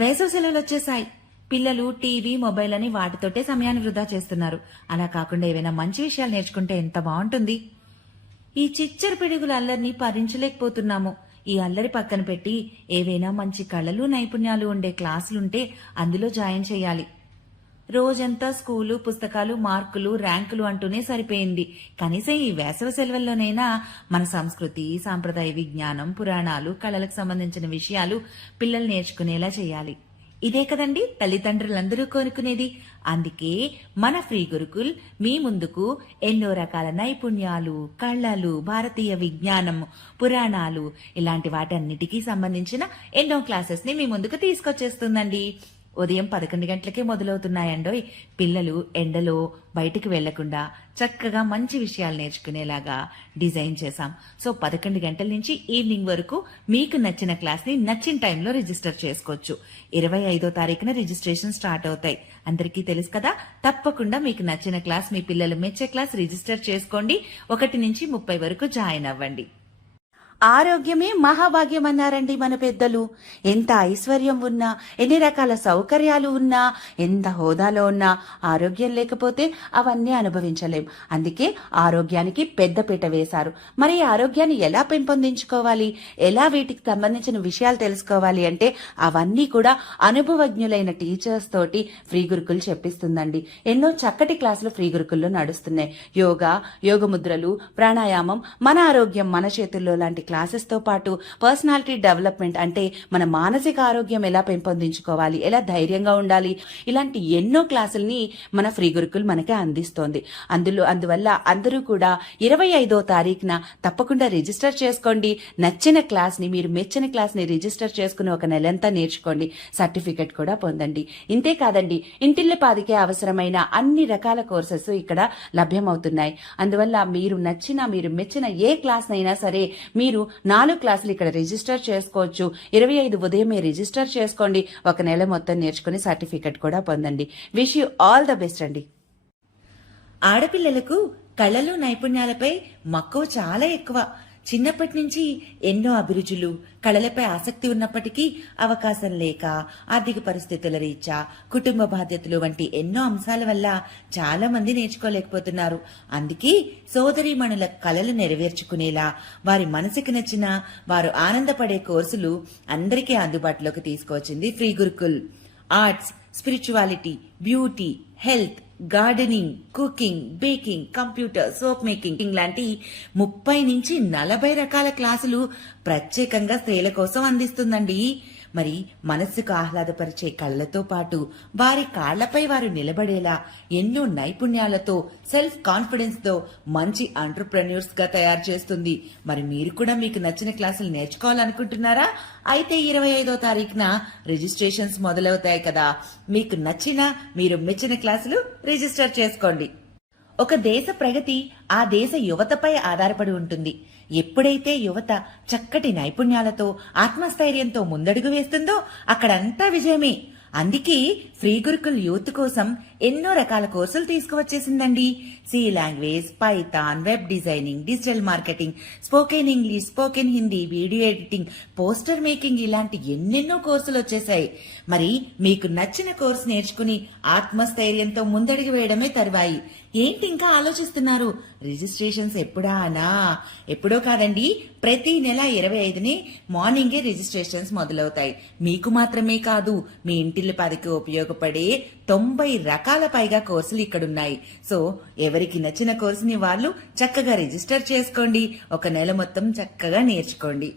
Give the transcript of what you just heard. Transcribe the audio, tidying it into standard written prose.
వేసవి సెలవులు వచ్చేసాయి. పిల్లలు టీవీ, మొబైల్ అని వాటితోటే సమయాన్ని వృధా చేస్తున్నారు. అలా కాకుండా ఏవైనా మంచి విషయాలు నేర్చుకుంటే ఎంత బాగుంటుంది. ఈ చిచ్చర పిడుగుల అల్లరిని భరించలేకపోతున్నాము. ఈ అల్లరి పక్కన పెట్టి ఏవైనా మంచి కళలు, నైపుణ్యాలు ఉండే క్లాసులుంటే అందులో జాయిన్ చేయాలి. రోజంతా స్కూలు, పుస్తకాలు, మార్కులు, ర్యాంకులు అంటూనే సరిపోయింది. కనీసం ఈ వేసవి సెలవుల్లోనైనా మన సంస్కృతి, సాంప్రదాయ విజ్ఞానం, పురాణాలు, కళలకు సంబంధించిన విషయాలు పిల్లలు నేర్చుకునేలా చేయాలి. ఇదే కదండి తల్లిదండ్రులందరూ కోరుకునేది. అందుకే మన ఫ్రీ గురుకుల్ మీ ముందుకు ఎన్నో రకాల నైపుణ్యాలు, కళలు, భారతీయ విజ్ఞానం, పురాణాలు ఇలాంటి వాటన్నిటికీ సంబంధించిన ఎన్నో క్లాసెస్ ని మీ ముందుకు తీసుకొచ్చేస్తుందండి. ఉదయం 11 గంటలకే మొదలవుతున్నాయండోయ్. పిల్లలు ఎండలో బయటికి వెళ్లకుండా చక్కగా మంచి విషయాలు నేర్చుకునేలాగా డిజైన్ చేశాం. సో 11 గంటల నుంచి ఈవినింగ్ వరకు మీకు నచ్చిన క్లాస్ ని నచ్చిన టైంలో రిజిస్టర్ చేసుకోవచ్చు. 25వ తారీఖున రిజిస్ట్రేషన్ స్టార్ట్ అవుతాయి. అందరికీ తెలుసు కదా. తప్పకుండా మీకు నచ్చిన క్లాస్, మీ పిల్లలు మెచ్చే క్లాస్ రిజిస్టర్ చేసుకోండి. 1 నుంచి 30 వరకు జాయిన్ అవ్వండి. ఆరోగ్యమే మహాభాగ్యం అన్నారండి మన పెద్దలు. ఎంత ఐశ్వర్యం ఉన్నా, ఎన్ని రకాల సౌకర్యాలు ఉన్నా, ఎంత హోదాలో ఉన్నా ఆరోగ్యం లేకపోతే అవన్నీ అనుభవించలేం. అందుకే ఆరోగ్యానికి పెద్దపీట వేశారు. మరి ఆరోగ్యాన్ని ఎలా పెంపొందించుకోవాలి, ఎలా వీటికి సంబంధించిన విషయాలు తెలుసుకోవాలి అంటే అవన్నీ కూడా అనుభవజ్ఞులైన టీచర్స్ తోటి ఫ్రీ గురుకుల్ చెప్పిస్తుందండి. ఎన్నో చక్కటి క్లాసులు ఫ్రీ గురుకుల్లో నడుస్తున్నాయి. యోగా, యోగ ముద్రలు, ప్రాణాయామం, మన ఆరోగ్యం మన చేతుల్లో లాంటి క్లాసెస్ తో పాటు పర్సనాలిటీ డెవలప్మెంట్ అంటే మన మానసిక ఆరోగ్యం ఎలా పెంపొందించుకోవాలి, ఎలా ధైర్యంగా ఉండాలి, ఇలాంటి ఎన్నో క్లాసుల్ని మన ఫ్రీ గురుకుల్ మనకే అందిస్తోంది. అందువల్ల అందరూ కూడా 25వ తారీఖున తప్పకుండా రిజిస్టర్ చేసుకోండి. నచ్చిన క్లాస్ ని, మీరు మెచ్చిన క్లాస్ ని రిజిస్టర్ చేసుకుని ఒక నెలంతా నేర్చుకోండి. సర్టిఫికెట్ కూడా పొందండి. ఇంతే కాదండి, ఇంటిల్లిపాదికే అవసరమైన అన్ని రకాల కోర్సెస్ ఇక్కడ లభ్యమవుతున్నాయి. అందువల్ల మీరు మెచ్చిన ఏ క్లాస్ అయినా సరే మీరు 4 క్లాసులు ఇక్కడ రిజిస్టర్ చేసుకోవచ్చు. 25 ఉదయమే రిజిస్టర్ చేసుకోండి. ఒక నెల మొత్తం నేర్చుకుని సర్టిఫికెట్ కూడా పొందండి. Wish you all the best అండి. ఆడపిల్లలకు కళలు, నైపుణ్యాలపై మక్కువ చాలా ఎక్కువ. చిన్నప్పటి నుంచి ఎన్నో అభిరుచులు, కళలపై ఆసక్తి ఉన్నప్పటికీ అవకాశం లేక, ఆర్థిక పరిస్థితుల రీత్యా, కుటుంబ బాధ్యతలు వంటి ఎన్నో అంశాల వల్ల చాలా మంది నేర్చుకోలేకపోతున్నారు. అందుకే సోదరీమణుల కళలు నెరవేర్చుకునేలా, వారి మనసుకి నచ్చిన, వారు ఆనందపడే కోర్సులు అందరికీ అందుబాటులోకి తీసుకువచ్చింది free Gurukul. Arts, spirituality, beauty, health, gardening, cooking, baking, computer, soap making లాంటి 30 నుంచి 40 రకాల క్లాసులు ప్రత్యేకంగా స్త్రీల కోసం అందిస్తుందండి. మరి మనస్సుకు ఆహ్లాదపరిచే కళ్ళతో పాటు వారి కాళ్లపై వారు నిలబడేలా ఎన్నో నైపుణ్యాలతో, సెల్ఫ్ కాన్ఫిడెన్స్ తో మంచి ఎంటర్‌ప్రెన్యూర్స్ గా తయారు చేస్తుంది. మరి మీరు కూడా మీకు నచ్చిన క్లాసులు నేర్చుకోవాలనుకుంటున్నారా? అయితే 25వ తారీఖున రిజిస్ట్రేషన్స్ మొదలవుతాయి కదా. మీకు నచ్చిన, మీరు మెచ్చిన క్లాసులు రిజిస్టర్ చేసుకోండి. ఒక దేశ ప్రగతి ఆ దేశ యువతపై ఆధారపడి ఉంటుంది. ఎప్పుడైతే యువత చక్కటి నైపుణ్యాలతో, ఆత్మస్థైర్యంతో ముందడుగు వేస్తుందో అక్కడంతా విజయమే. అందుకే ఫ్రీ గురుకుల్ యూత్ కోసం ఎన్నో రకాల కోర్సులు తీసుకువచ్చేసిందండి. C language, Python, web designing, digital marketing, spoken English, spoken Hindi, video editing, poster making ఇలాంటి ఎన్నెన్నో కోర్సులు వచ్చేసాయి. మరి మీకు నచ్చిన కోర్సు నేర్చుకుని ఆత్మస్థైర్యంతో ముందడుగు వేయడమే తరువాయి. ఏంటి ఇంకా ఆలోచిస్తున్నారు? రిజిస్ట్రేషన్స్ ఎప్పుడో కాదండి, ప్రతి నెల 25ని మార్నింగే రిజిస్ట్రేషన్స్ మొదలవుతాయి. మీకు మాత్రమే కాదు, మీ ఇంటిల్లిపాదికి ఉపయోగపడే 90 రకాల పైగా కోర్సులు ఇక్కడున్నాయి. సో ఎవరికి నచ్చిన కోర్సుని వాళ్ళు చక్కగా రిజిస్టర్ చేసుకోండి. ఒక నెల మొత్తం చక్కగా నేర్చుకోండి.